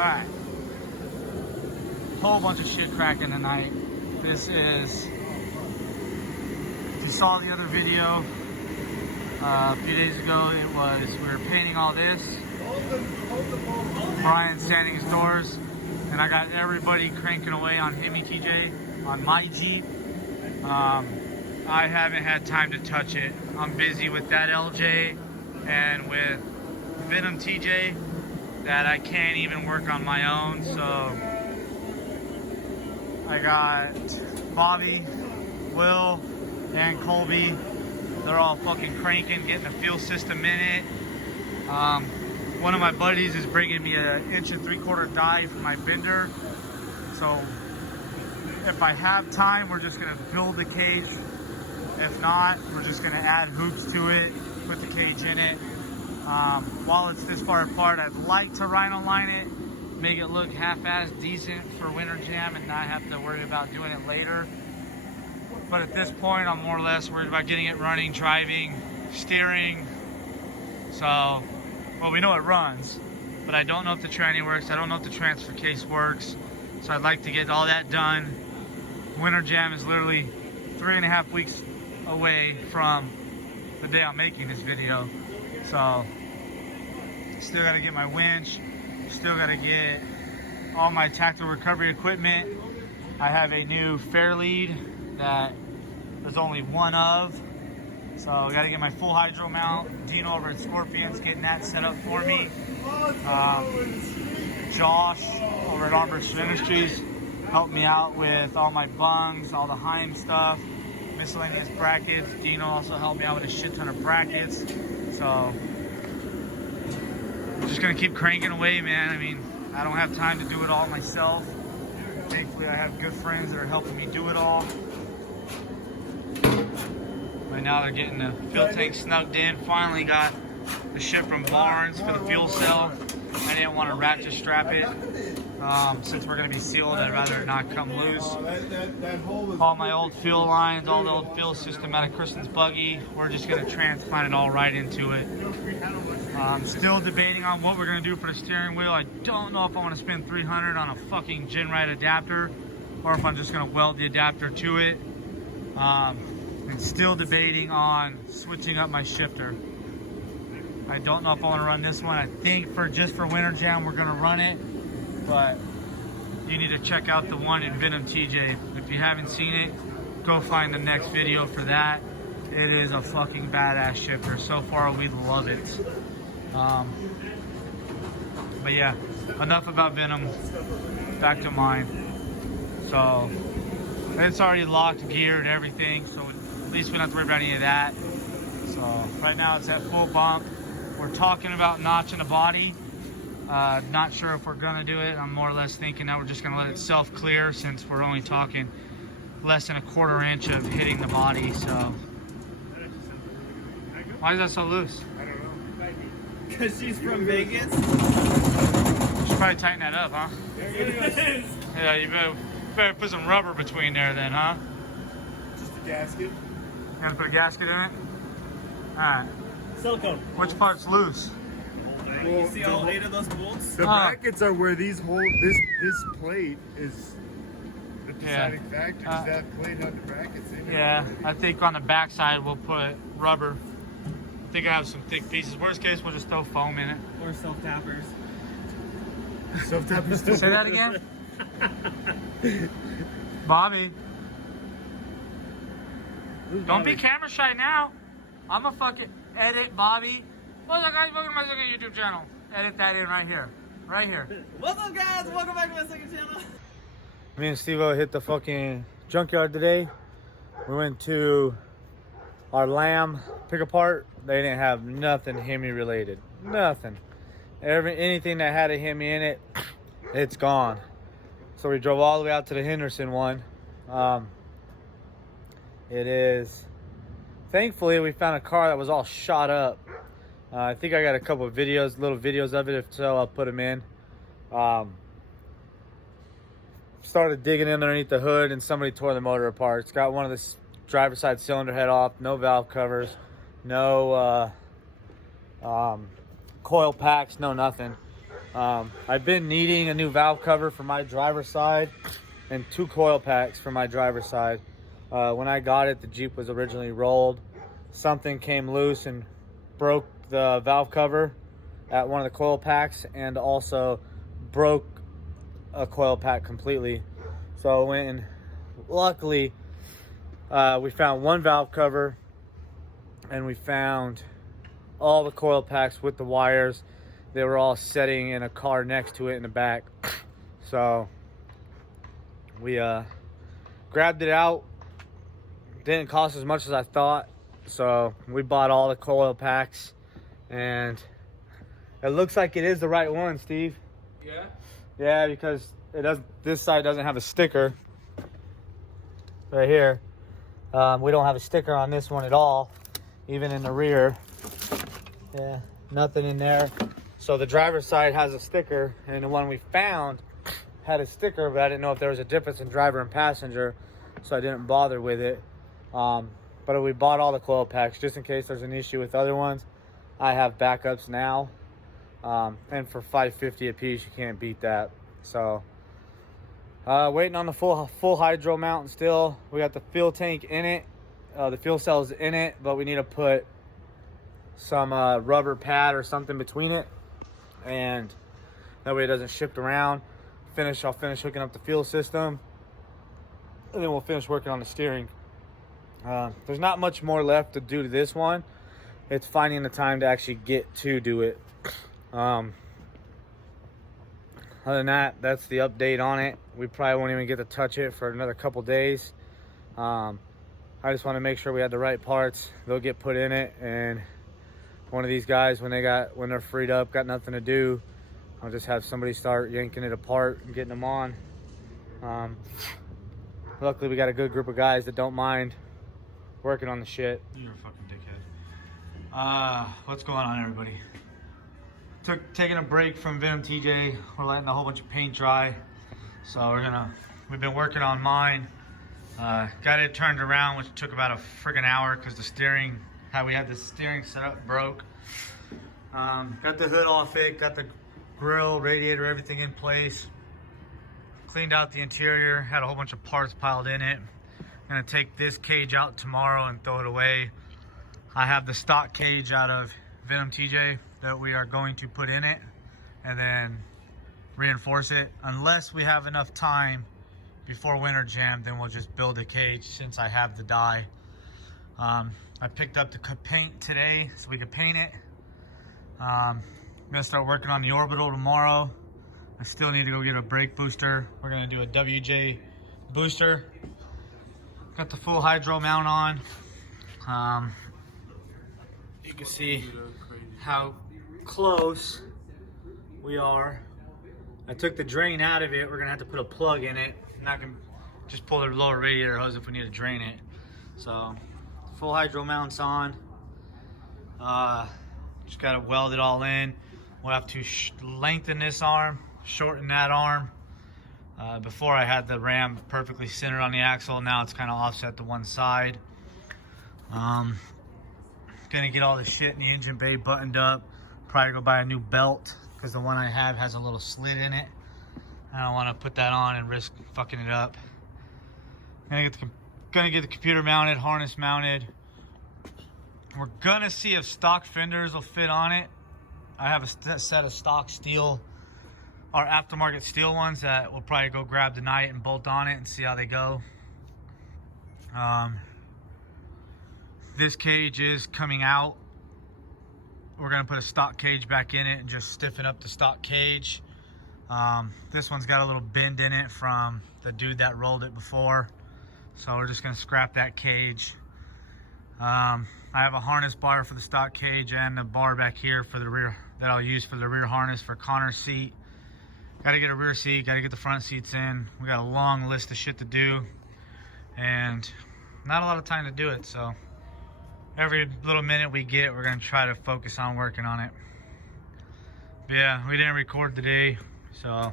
Alright. Whole bunch of shit cracking tonight. This is, if you saw the other video a few days ago, it was, we were painting all this. Brian's sanding his doors, and I got everybody cranking away on Hemi Tj, on my Jeep. I haven't had time to touch it. I'm busy with that LJ and with Venom TJ that I can't even work on my own. So I got Bobby, Will, and Colby. They're all fucking cranking, getting the fuel system in it. One of my buddies is bringing me an 1 3/4 die for my bender. So if I have time, we're just gonna build the cage. If not, we're just gonna add hoops to it, put the cage in it. While it's this far apart, I'd like to rhino line it, make it look half-assed decent for winter jam and not have to worry about doing it later. But at this point, I'm more or less worried about getting it running, driving, steering. So, well, we know it runs, but I don't know if the tranny works. I don't know if the transfer case works. So I'd like to get all that done. Winter jam is literally 3.5 weeks away from the day I'm making this video. So, still gotta get my winch, still gotta get all my tactical recovery equipment. I have a new fair lead that there's only one of. So I gotta get my full hydro mount. Dino over at Scorpions getting that set up for me. Josh over at Arborist Industries helped me out with all my bungs, all the Heim stuff, miscellaneous brackets. Dino also helped me out with a shit ton of brackets. So I'm just gonna keep cranking away, man. I mean, I don't have time to do it all myself. Thankfully, I have good friends that are helping me do it all. Right now, they're getting the fuel tank snugged in. Finally got the shit from Barnes for the fuel cell. I didn't want to ratchet strap it. Since we're going to be sealed, I'd rather it not come loose. All my old fuel lines, all the old fuel system out of Kristen's buggy, we're just going to transplant it all right into it. Still debating on what we're going to do for the steering wheel. I don't know if I want to spend $300 on a fucking Genride adapter or if I'm just going to weld the adapter to it. And still debating on switching up my shifter. I don't know if I want to run this one. I think just for winter jam we're going to run it, but you need to check out the one in Venom TJ. If you haven't seen it, go find the next video for that. It is a fucking badass shifter. So far we love it. But yeah, enough about Venom. Back to mine. So it's already locked, geared, everything. So at least we don't have to worry about any of that. So right now it's at full bump. We're talking about notching the body. Not sure if we're gonna do it. I'm more or less thinking that we're just gonna let it self-clear since we're only talking less than 1/4 inch of hitting the body. So why is that so loose? I don't know. Because she's from Vegas. You should probably tighten that up, huh? There it is. Yeah, you better put some rubber between there then, huh? Just a gasket. You gonna put a gasket in it? Alright. Silicone. Which part's loose? You see all 8 of those bolts? The brackets are where these hold. This plate is the deciding factor. Does that plate have the brackets in it? Yeah, I think on the back side we'll put rubber. I think I have some thick pieces. Worst case, we'll just throw foam in it. Or self-tappers. Self-tappers. Say that again? Bobby. Don't be camera shy now. I'm a fucking edit, Bobby. What's up, guys? Welcome to my second YouTube channel. Edit that in right here. Right here. What's up, guys? Welcome back to my second channel. Me and Steve-O hit the fucking junkyard today. We went to our lamb pick apart. They didn't have nothing Hemi related. Nothing. Anything that had a Hemi in it, it's gone. So we drove all the way out to the Henderson one. It is, thankfully we found a car that was all shot up. I think I got a couple of videos, little videos of it. If so, I'll put them in. Started digging underneath the hood and somebody tore the motor apart. It's got one of the driver's side cylinder head off, no valve covers, no coil packs, no nothing. I've been needing a new valve cover for my driver's side and 2 coil packs for my driver's side. When I got it, the Jeep was originally rolled. Something came loose and broke the valve cover at one of the coil packs, and also broke a coil pack completely. So when luckily we found 1 valve cover, and we found all the coil packs with the wires. They were all sitting in a car next to it in the back. So we grabbed it out. Didn't cost as much as I thought. So we bought all the coil packs, and it looks like it is the right one, Steve. Yeah? Yeah, because it does. This side doesn't have a sticker. Right here. We don't have a sticker on this one at all, even in the rear. Yeah, nothing in there. So the driver's side has a sticker, and the one we found had a sticker, but I didn't know if there was a difference in driver and passenger, so I didn't bother with it. But we bought all the coil packs just in case there's an issue with other ones. I have backups now, and for $5.50 a piece, you can't beat that. So waiting on the full hydro mount still. We got the fuel tank in it, the fuel cell's in it, but we need to put some rubber pad or something between it, and that way it doesn't shift around. I'll finish hooking up the fuel system, and then we'll finish working on the steering. There's not much more left to do to this one. It's finding the time to actually get to do it. Other than that, that's the update on it. We probably won't even get to touch it for another couple days. I just want to make sure we had the right parts. They'll get put in it, and one of these guys, when they're freed up, got nothing to do, I'll just have somebody start yanking it apart and getting them on. Luckily, we got a good group of guys that don't mind working on the shit. You're a fucking dickhead. What's going on, everybody? Taking a break from Hemi Tj. We're letting a whole bunch of paint dry. So we've been working on mine. Got it turned around, which took about a friggin' hour because the steering, how we had the steering set up, broke. Got the hood all fixed, got the grill, radiator, everything in place. Cleaned out the interior, had a whole bunch of parts piled in it. Gonna take this cage out tomorrow and throw it away. I have the stock cage out of Hemi Tj that we are going to put in it and then reinforce it. Unless we have enough time before winter jam, then we'll just build a cage since I have the dye. I picked up the paint today so we could paint it. I'm gonna start working on the orbital tomorrow. I still need to go get a brake booster. We're gonna do a WJ booster. Got the full hydro mount on. You can see how close we are. I took the drain out of it. We're gonna have to put a plug in it. I'm not gonna just pull the lower radiator hose if we need to drain it. So full hydro mounts on. Just gotta weld it all in. We'll have to lengthen this arm, shorten that arm. Before I had the ram perfectly centered on the axle. Now it's kind of offset to one side. Gonna get all the shit in the engine bay buttoned up. Probably go buy a new belt because the one I have has a little slit in it. I don't want to put that on and risk fucking it up. Gonna get the computer mounted, harness mounted. We're gonna see if stock fenders will fit on it. I have a set of stock steel, or aftermarket steel ones that we'll probably go grab tonight and bolt on it and see how they go. This cage is coming out. We're gonna put a stock cage back in it and just stiffen up the stock cage. This one's got a little bend in it from the dude that rolled it before. So we're just gonna scrap that cage. I have a harness bar for the stock cage and the bar back here for the rear that I'll use for the rear harness for Connor's seat. Got to get a rear seat, got to get the front seats in. We got a long list of shit to do and not a lot of time to do it. So every little minute we get, we're going to try to focus on working on it. But yeah, we didn't record today, so